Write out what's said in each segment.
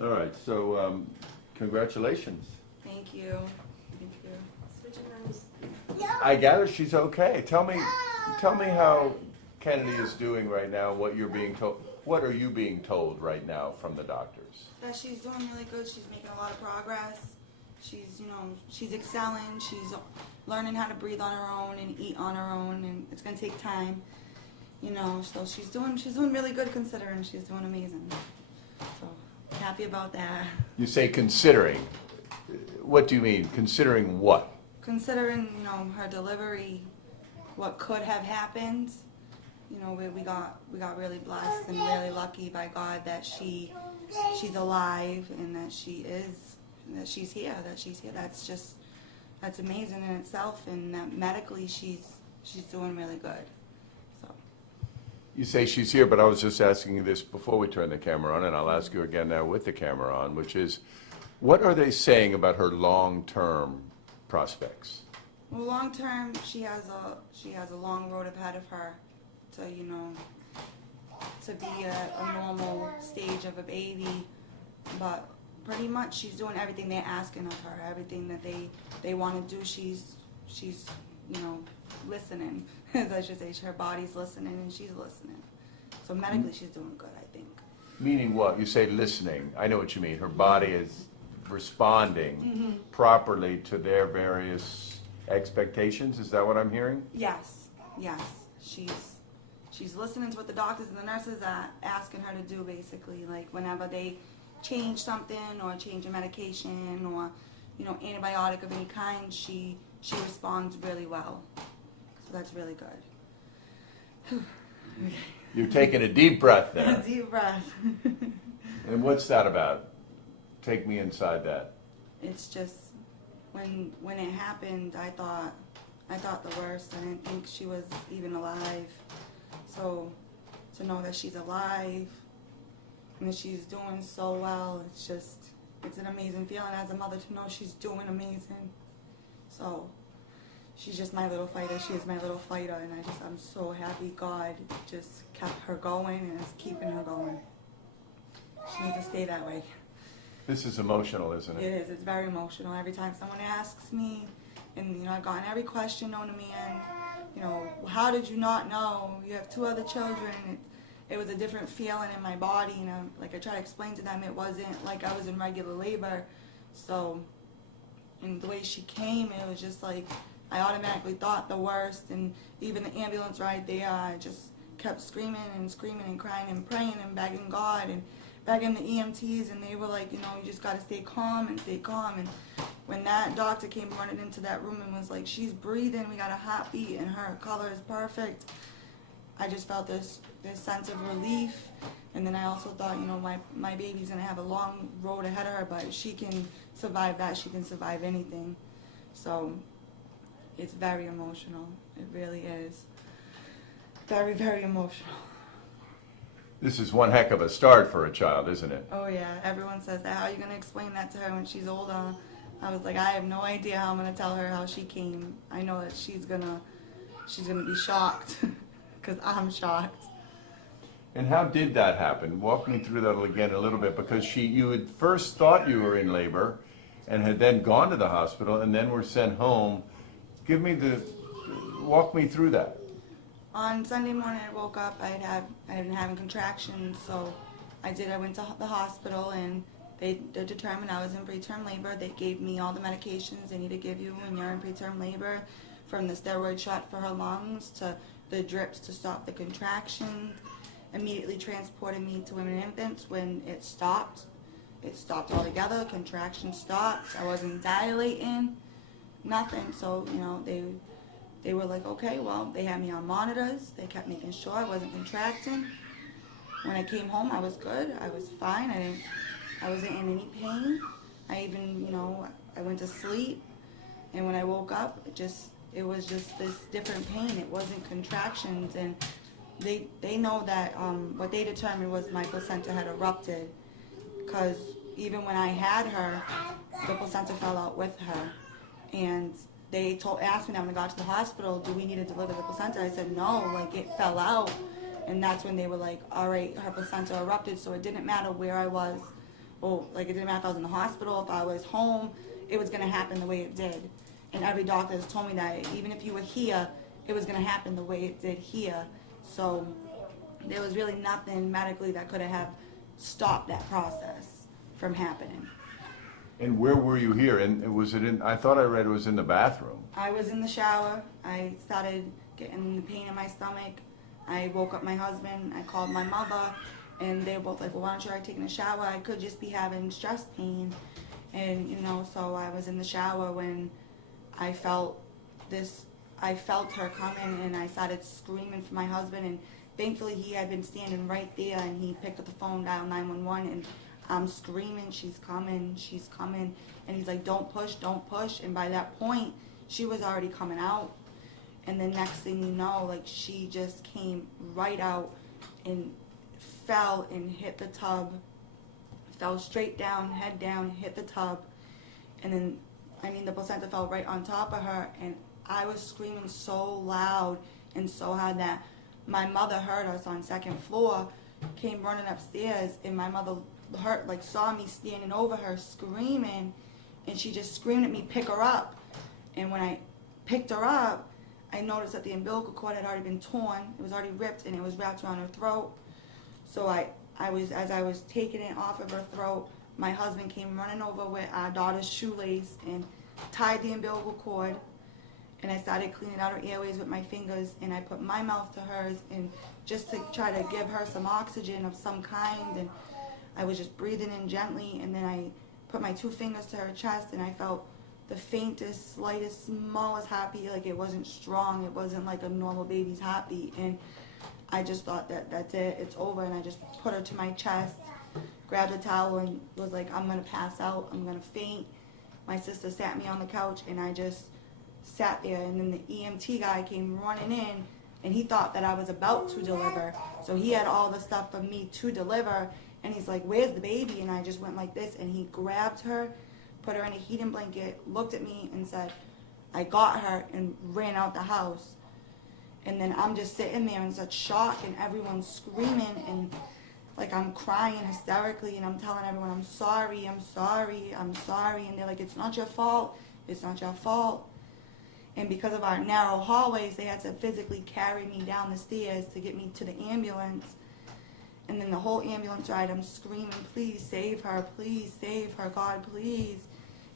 All right, so congratulations. Thank you. Thank you. Switching rooms. I gather she's okay. Tell me how Kennedy is doing right now. What you're being told. What are you being told right now from the doctors? That she's doing really good. She's making a lot of progress. She's, she's excelling. She's learning how to breathe on her own and eat on her own, and it's gonna take time. So she's doing really good considering. She's doing amazing. So happy about that. You say considering. What do you mean? Considering what? Considering, her delivery, what could have happened. We got really blessed and really lucky by God that she's alive and that she's here. That's amazing in itself, and that medically she's doing really good. So. You say she's here, but I was just asking you this before we turn the camera on, and I'll ask you again now with the camera on, which is, what are they saying about her long-term prospects? Well, long term, she has a long road ahead of her to to be a normal stage of a baby, but pretty much she's doing everything they're asking of her, everything that they want to do. She's listening, as I should say. Her body's listening and she's listening. So medically, she's doing good, I think. Meaning what? You say listening. I know what you mean. Her body is responding properly to their various expectations. Is that what I'm hearing? Yes. She's listening to what the doctors and the nurses are asking her to do, basically. Like whenever they change something or change a medication or antibiotic of any kind, she responds really well. So that's really good. You're taking a deep breath there. Deep breath. And what's that about? Take me inside that. It's just when it happened, I thought the worst. I didn't think she was even alive. So to know that she's alive and that she's doing so well, it's an amazing feeling as a mother to know she's doing amazing. So she's just my little fighter. She is my little fighter, and I'm so happy God just kept her going and is keeping her going. She needs to stay that way. This is emotional, isn't it? It is. It's very emotional. Every time someone asks me, and I've gotten every question known to me, and how did you not know? You have 2 other children. It was a different feeling in my body, and I try to explain to them, it wasn't like I was in regular labor. So, and the way she came, it was just like I automatically thought the worst, and even the ambulance ride there, I just kept screaming and crying and praying and begging God and begging the EMTs, and they were like, you just got to stay calm. And when that doctor came running into that room and was like, she's breathing, we got a heartbeat, and her color is perfect, I just felt this sense of relief. And then I also thought, my baby's going to have a long road ahead of her, but if she can survive that, she can survive anything. So it's very emotional. It really is. Very, very emotional. This is one heck of a start for a child, isn't it? Oh yeah, everyone says that. How are you going to explain that to her when she's older? I was like, I have no idea how I'm going to tell her how she came. I know that she's gonna be shocked, because I'm shocked. And how did that happen? Walk me through that again a little bit, because you had first thought you were in labor and had then gone to the hospital and then were sent home. Walk me through that. On Sunday morning I woke up, I had been having contractions, so I went to the hospital, and they determined I was in preterm labor. They gave me all the medications they need to give you when you're in preterm labor, from the steroid shot for her lungs to the drips to stop the contractions. Immediately transported me to women and infants. When it stopped altogether. Contraction stopped. I wasn't dilating, nothing. So they were like, okay, well, they had me on monitors. They kept making sure I wasn't contracting. When I came home, I was good. I was fine. I wasn't in any pain. I even, I went to sleep, and when I woke up, it was just this different pain. It wasn't contractions, and they know that what they determined was my placenta had erupted, because even when I had her, the placenta fell out with her, and they asked me now when I got to the hospital, do we need to deliver the placenta? I said no, it fell out. And that's when they were like, all right, her placenta erupted, so it didn't matter where I was, well, like it didn't matter if I was in the hospital, if I was home, it was going to happen the way it did. And every doctor has told me that even if you were here, it was going to happen the way it did here. So there was really nothing medically that could have stopped that process from happening. And where were you here? And was it in, I thought I read it was in the bathroom. I was in the shower. I started getting the pain in my stomach. I woke up my husband. I called my mother. And they were both like, well, why don't you try taking a shower? I could just be having stress pain. And, you know, so I was in the shower when I felt her coming, and I started screaming for my husband. And thankfully, he had been standing right there, and he picked up the phone, dialed 911, and I'm screaming, she's coming, she's coming. And he's like, don't push, don't push. And by that point, she was already coming out. And the next thing you know, like, she just came right out and fell and hit the tub, fell straight down, head down, hit the tub. And then, I mean, the placenta fell right on top of her, and I was screaming so loud and so hard that my mother heard us on second floor, came running upstairs, and my mother saw me standing over her screaming, and she just screamed at me, pick her up. And when I picked her up, I noticed that the umbilical cord had already been torn. It was already ripped, and it was wrapped around her throat. So as I was taking it off of her throat, my husband came running over with our daughter's shoelace and tied the umbilical cord. And I started cleaning out her airways with my fingers, and I put my mouth to hers, and just to try to give her some oxygen of some kind. And I was just breathing in gently, and then I put my 2 fingers to her chest, and I felt the faintest, slightest, smallest heartbeat. Like, it wasn't strong. It wasn't like a normal baby's heartbeat. And I just thought that that's it, it's over. And I just put her to my chest, grabbed a towel, and was like, I'm going to pass out, I'm going to faint. My sister sat me on the couch, and I just sat there. And then the EMT guy came running in, and he thought that I was about to deliver. So he had all the stuff for me to deliver, and he's like, where's the baby? And I just went like this, and he grabbed her, put her in a heating blanket, looked at me and said, I got her, and ran out the house. And then I'm just sitting there in such shock, and everyone's screaming, and like I'm crying hysterically, and I'm telling everyone, I'm sorry, I'm sorry, I'm sorry. And they're like, it's not your fault, it's not your fault. And because of our narrow hallways, they had to physically carry me down the stairs to get me to the ambulance. And then the whole ambulance ride, I'm screaming, please save her, God, please.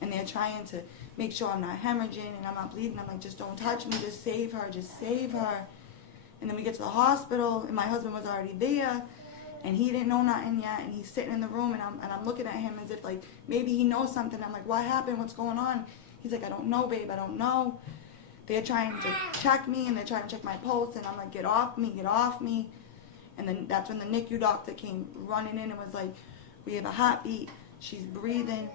And they're trying to make sure I'm not hemorrhaging and I'm not bleeding. I'm like, just don't touch me, just save her, just save her. And then we get to the hospital, and my husband was already there, and he didn't know nothing yet, and he's sitting in the room, and I'm looking at him as if like maybe he knows something. I'm like, what happened? What's going on? He's like, I don't know, babe, I don't know. They're trying to check me, and they're trying to check my pulse, and I'm like, get off me, get off me. And then that's when the NICU doctor came running in and was like, we have a heartbeat, she's breathing,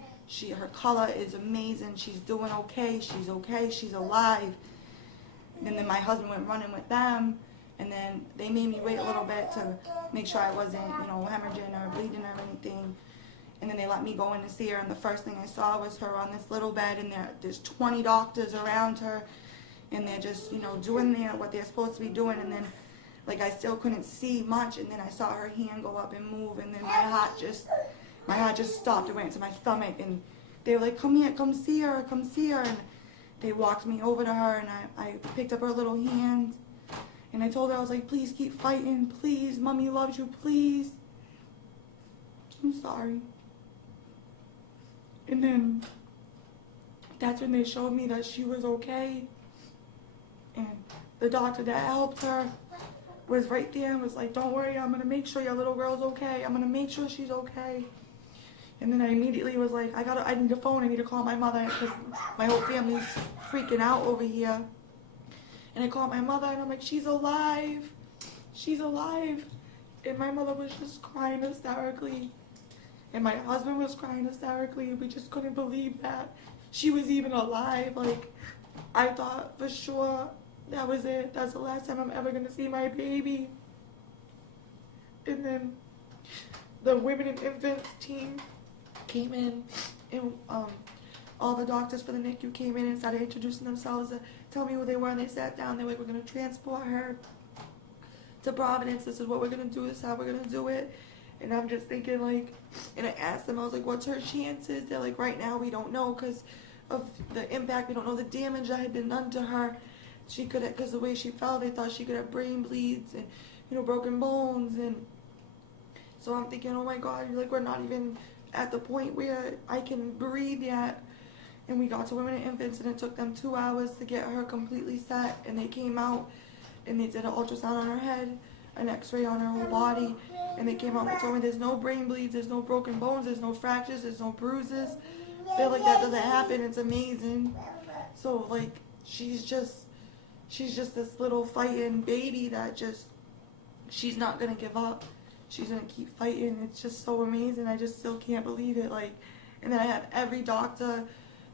her color is amazing, she's doing okay, she's alive. And then my husband went running with them, and then they made me wait a little bit to make sure I wasn't, hemorrhaging or bleeding or anything. And then they let me go in to see her, and the first thing I saw was her on this little bed, and there's 20 doctors around her, and they're just, doing what they're supposed to be doing. And then, like, I still couldn't see much, and then I saw her hand go up and move, and then my heart just stopped. It went into my stomach, and they were like, come here, come see her. And they walked me over to her, and I picked up her little hand, and I told her, I was like, please keep fighting, please, mommy loves you, please. I'm sorry. And then that's when they showed me that she was okay. And the doctor that helped her was right there and was like, don't worry, I'm going to make sure your little girl's okay. I'm going to make sure she's okay. And then I immediately was like, I need a phone. I need to call my mother because my whole family's freaking out over here. And I called my mother, and I'm like, she's alive. She's alive. And my mother was just crying hysterically. And my husband was crying hysterically. We just couldn't believe that she was even alive. Like, I thought for sure that was it. That's the last time I'm ever going to see my baby. And then the women and infants team came in, and all the doctors for the NICU came in and started introducing themselves to tell me who they were, and they sat down. They were like, we're going to transport her to Providence. This is what we're going to do. This is how we're going to do it. And I'm just thinking, like, and I asked them, I was like, what's her chances? They're like, right now we don't know because of the impact. We don't know the damage that had been done to her. She could have, because the way she fell, they thought she could have brain bleeds and, you know, broken bones. And so I'm thinking, oh my God, like, we're not even at the point where I can breathe yet. And we got to Women and Infants, and it took them 2 hours to get her completely set. And they came out, and they did an ultrasound on her head, an x-ray on her whole body, and they came out and they told me there's no brain bleeds, there's no broken bones, there's no fractures, there's no bruises. They're like, that doesn't happen, it's amazing. So, like, she's just this little fighting baby that just, she's not gonna give up. She's gonna keep fighting. It's just so amazing. I just still can't believe it. Like, and then I have every doctor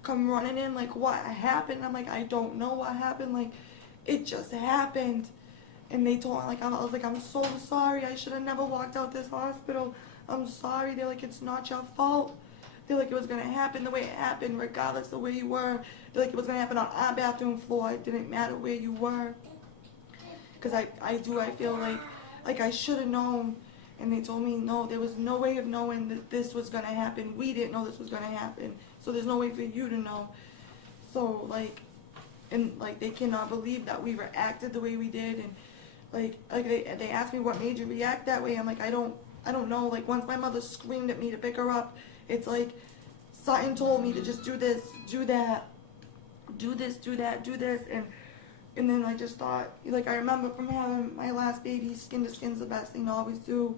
come running in, like, what happened? I'm like, I don't know what happened. Like, it just happened. And they told me, like, I was like, I'm so sorry. I should have never walked out this hospital. I'm sorry. They're like, it's not your fault. They're like, it was going to happen the way it happened, regardless of where you were. They're like, it was going to happen on our bathroom floor. It didn't matter where you were. Because I feel like I should have known. And they told me, no, there was no way of knowing that this was going to happen. We didn't know this was going to happen. So there's no way for you to know. So, like, and, like, they cannot believe that we reacted the way we did. And, like they asked me what made you react that way. I'm like, I don't know. Like, once my mother screamed at me to pick her up, it's like something told me to just do this, do that, do this, do that, do this. And then I just thought, like, I remember from having my last baby, skin to skin's the best thing to always do.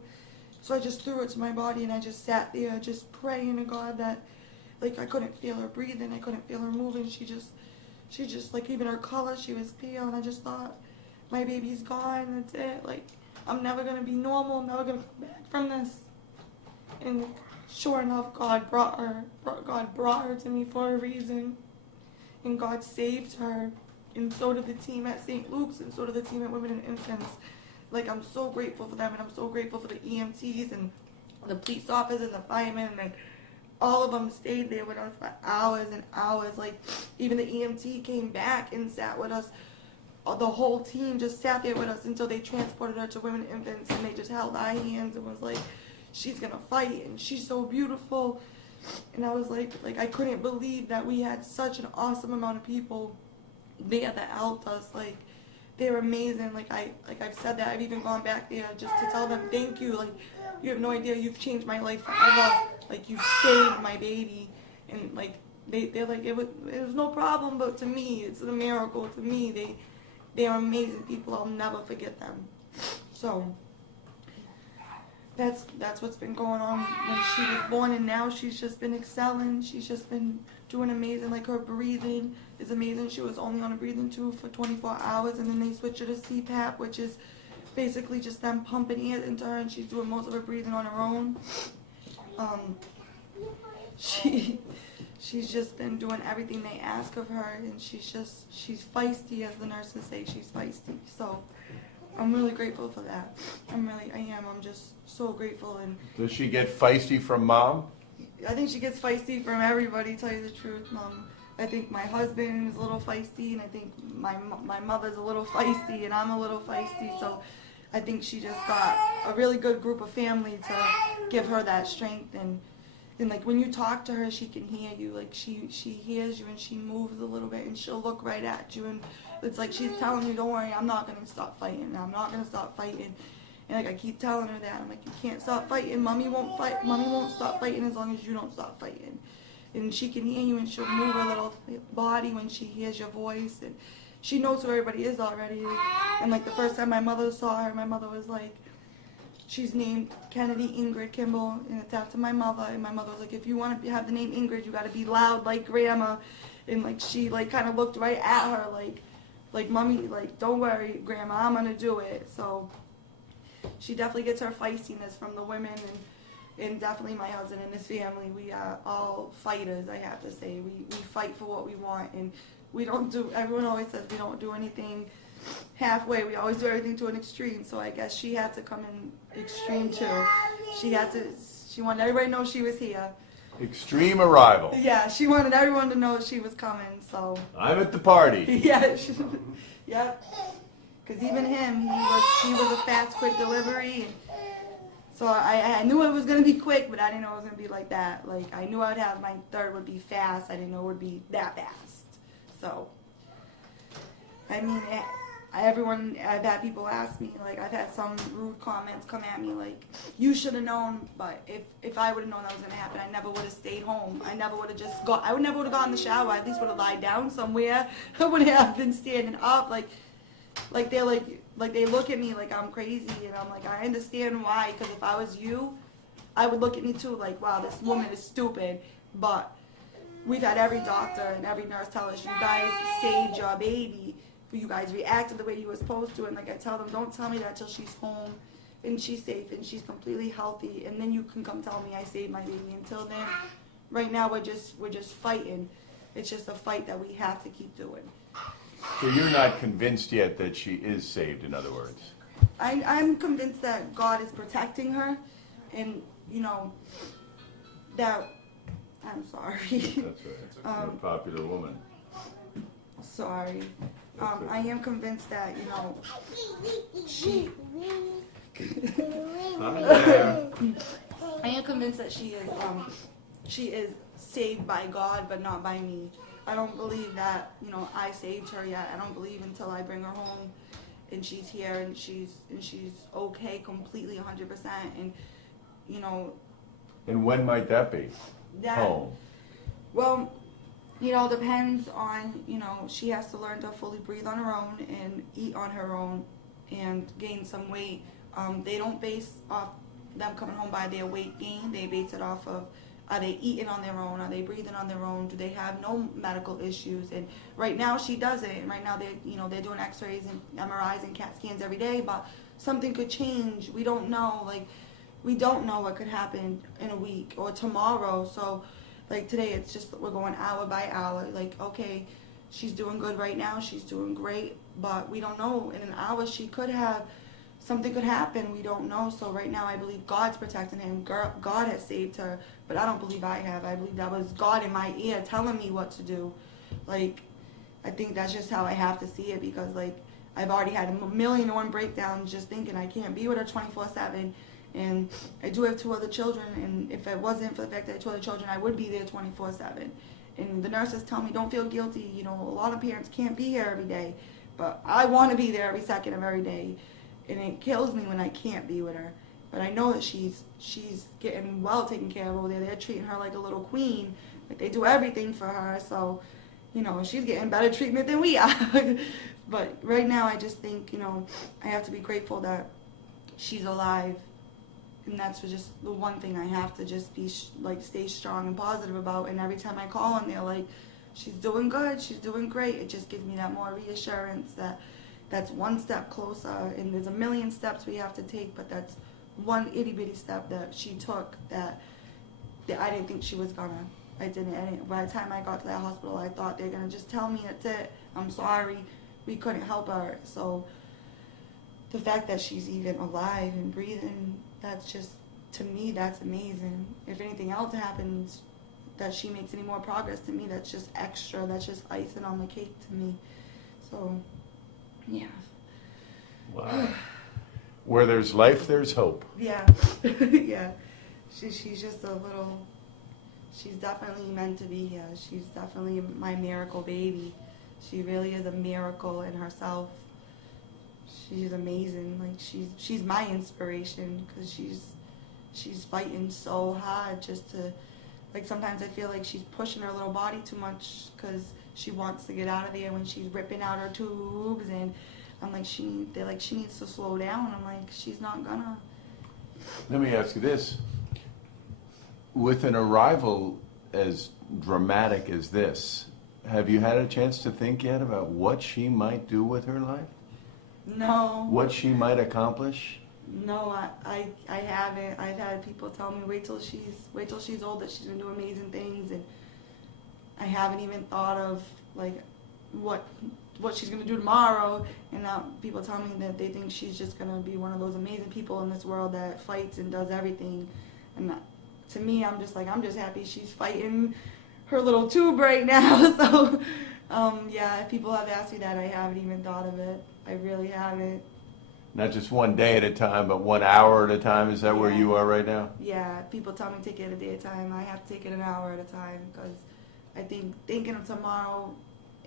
So I just threw it to my body, and I just sat there just praying to God that, like, I couldn't feel her breathing, I couldn't feel her moving. She just, like, even her color, she was pale, and I just thought, my baby's gone, that's it. Like, I'm never going to be normal, I'm never going to come back from this. And sure enough, God brought her to me for a reason. And God saved her. And so did the team at St. Luke's, and so did the team at Women and Infants. Like, I'm so grateful for them, and I'm so grateful for the EMTs and the police officers and firemen, and all of them stayed there with us for hours and hours. Like, even the EMT came back and sat with us. The whole team just sat there with us until they transported her to Women and Infants, and they just held our hands and was like, she's gonna fight, and she's so beautiful. And I was like I couldn't believe that we had such an awesome amount of people there that helped us. Like, they're amazing. Like I've said that. I've even gone back there just to tell them thank you. Like, you have no idea, you've changed my life forever. Like, you saved my baby. And, like, they're like, it was no problem, but to me, it's a miracle. To me, they're amazing people. I'll never forget them. So that's what's been going on when she was born, and now she's just been excelling. She's just been doing amazing. Like, her breathing is amazing. She was only on a breathing tube for 24 hours, and then they switched her to CPAP, which is basically just them pumping air into her, and she's doing most of her breathing on her own. She's just been doing everything they ask of her, and she's feisty, as the nurses say. She's feisty. So I'm really grateful for that. I am. I'm just so grateful. And Does she get feisty from Mom? I think she gets feisty from everybody, to tell you the truth. I think my husband is a little feisty, and I think my mother's a little feisty, and I'm a little feisty. So I think she just got a really good group of family to give her that strength. And like, when you talk to her, she can hear you. Like, she hears you, and she moves a little bit, and she'll look right at you, and it's like she's telling you, don't worry, I'm not going to stop fighting. I'm not going to stop fighting. And, like, I keep telling her that. I'm like, you can't stop fighting. Mommy won't fight. Mommy won't stop fighting as long as you don't stop fighting. And she can hear you, and she'll move her little body when she hears your voice. And she knows who everybody is already. And, like, the first time my mother saw her, my mother was like, she's named Kennedy Ingrid Kimball, and it's after my mother. And my mother was like, if you want to have the name Ingrid, you got to be loud like Grandma. And, like, she, like, kind of looked right at her, like, Mommy, like, don't worry, Grandma, I'm going to do it. So she definitely gets her feistiness from the women, and definitely my husband and his family. We are all fighters, I have to say. We fight for what we want, and we don't do, everyone always says we don't do anything halfway. We always do everything to an extreme. So I guess she had to come in extreme too. She wanted everybody to know she was here. Extreme arrival. Yeah, she wanted everyone to know she was coming, so. I'm at the party. Yeah, yeah. Because even him, he was a fast, quick delivery. So I knew it was going to be quick, but I didn't know it was going to be like that. Like, I knew I'd have my third would be fast. I didn't know it would be that fast. So, I mean, everyone, I've had people ask me, like, I've had some rude comments come at me, like, you should have known, but if I would have known that was going to happen, I never would have stayed home. I never would have just got, I would never would have gotten in the shower. I at least would have lied down somewhere. I would have been standing up, like they look at me like I'm crazy, and I'm like, I understand why, because if I was you, I would look at me too, like, wow, this woman is stupid, but we've had every doctor and every nurse tell us, you guys saved your baby. You guys reacted the way you were supposed to, and like I tell them, don't tell me that till she's home and she's safe and she's completely healthy, and then you can come tell me I saved my baby. Until then, right now we're just fighting. It's just a fight that we have to keep doing. So you're not convinced yet that she is saved, in other words? I'm convinced that God is protecting her, and you know that. I'm sorry. That's right. You're a popular woman. Sorry. I am convinced that, you know, she. I am convinced that she is saved by God, but not by me. I don't believe that, you know, I saved her yet. I don't believe until I bring her home and she's here and she's okay completely 100%. And, you know. And when might that be? That, home. Well, you know, depends on, you know, she has to learn to fully breathe on her own and eat on her own and gain some weight. They don't base off them coming home by their weight gain. They base it off of, are they eating on their own? Are they breathing on their own? Do they have no medical issues? And right now she doesn't. And right now they're doing x-rays and MRIs and CAT scans every day, but something could change. We don't know. Like, we don't know what could happen in a week or tomorrow. So, like, today it's just we're going hour by hour. Like, okay, she's doing good right now. She's doing great. But we don't know. In an hour she could have, something could happen. We don't know. So right now I believe God's protecting him. God has saved her. But I don't believe I have. I believe that was God in my ear telling me what to do. Like, I think that's just how I have to see it, because, like, I've already had 1,000,001 breakdowns just thinking I can't be with her 24/7. And I do have 2 other children, and if it wasn't for the fact that I have 2 other children, I would be there 24/7. And the nurses tell me, don't feel guilty. You know, a lot of parents can't be here every day, but I want to be there every second of every day. And it kills me when I can't be with her. But I know that she's getting well taken care of over there. They're treating her like a little queen. Like, they do everything for her. So, you know, she's getting better treatment than we are. But right now I just think, you know, I have to be grateful that she's alive. And that's just the one thing I have to just be, stay strong and positive about. And every time I call and they're like, she's doing good, she's doing great, it just gives me that more reassurance that that's one step closer. And there's 1,000,000 steps we have to take, but that's one itty-bitty step that she took that I didn't think she was gonna. I didn't. By the time I got to that hospital, I thought they're gonna just tell me, that's it, I'm sorry, we couldn't help her. So the fact that she's even alive and breathing, that's just, to me, that's amazing. If anything else happens, that she makes any more progress, to me, that's just extra. That's just icing on the cake to me. So, yeah. Wow. Where there's life, there's hope. Yeah. Yeah. She's just a little, she's definitely meant to be here. She's definitely my miracle baby. She really is a miracle in herself. She's amazing. Like, she's my inspiration, because she's fighting so hard just to, like, sometimes I feel like she's pushing her little body too much because she wants to get out of there when she's ripping out her tubes, and I'm like, they're like, she needs to slow down. I'm like, she's not gonna. Let me ask you this. With an arrival as dramatic as this, have you had a chance to think yet about what she might do with her life? No. What she might accomplish? No, I haven't. I've had people tell me, wait till she's old, that she's gonna do amazing things, and I haven't even thought of, like, what she's gonna do tomorrow. And now people tell me that they think she's just gonna be one of those amazing people in this world that fights and does everything. And to me, I'm just happy she's fighting her little tube right now. So, yeah, if people have asked me that, I haven't even thought of it. I really haven't. Not just one day at a time, but 1 hour at a time. Is that where Yeah. you are right now? Yeah, people tell me to take it a day at a time. I have to take it an hour at a time because I think thinking of tomorrow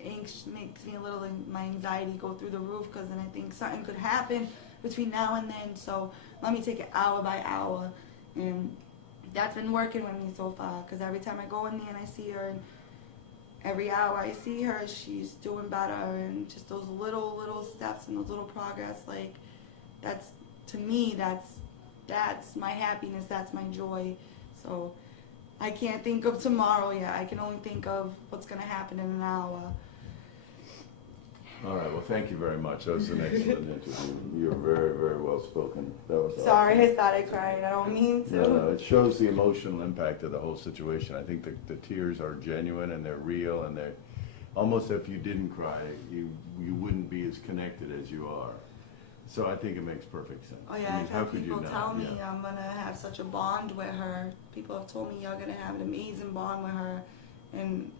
makes me a little, my anxiety go through the roof because then I think something could happen between now and then. So let me take it hour by hour. And that's been working with me so far because every time I go in there and I see her, and every hour I see her, she's doing better. And just those little steps and those little progress, like that's, to me, that's my happiness, that's my joy. So I can't think of tomorrow yet. I can only think of what's going to happen in an hour. All right. Well, thank you very much. That was an excellent interview. You're very, very well spoken. That was Sorry, awesome. I started crying. I don't mean to. No, it shows the emotional impact of the whole situation. I think the tears are genuine and they're real, and they're almost, if you didn't cry, you wouldn't be as connected as you are. So I think it makes perfect sense. Oh yeah, I mean, I've how had could you people not? tell me Yeah. I'm gonna have such a bond with her. People have told me you're gonna have an amazing bond with her, and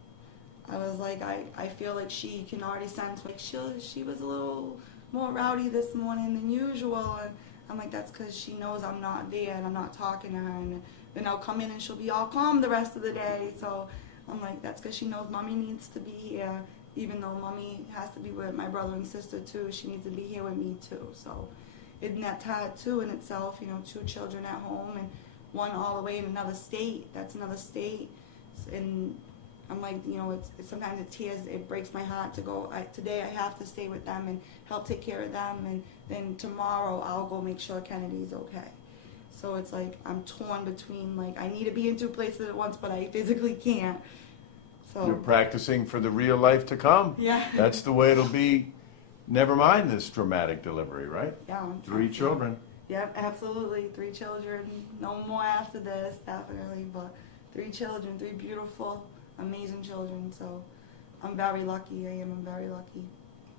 I was like, I feel like she can already sense like she was a little more rowdy this morning than usual, and I'm like, that's because she knows I'm not there and I'm not talking to her, and then I'll come in and she'll be all calm the rest of the day. So I'm like, that's because she knows mommy needs to be here. Even though mommy has to be with my brother and sister too, she needs to be here with me too. So isn't that tired too in itself, 2 children at home and one all the way in another state. That's another state. And I'm like, it's sometimes it breaks my heart to go, today I have to stay with them and help take care of them, and then tomorrow I'll go make sure Kennedy's okay. So it's like I'm torn between, like, I need to be in 2 places at once, but I physically can't. So You're practicing for the real life to come. yeah. That's the way it'll be. Never mind this dramatic delivery, right? Yeah. 3 children. Yep, absolutely. 3 children. No more after this, definitely. But 3 children, 3 beautiful, amazing children. So I'm very lucky. I'm very lucky.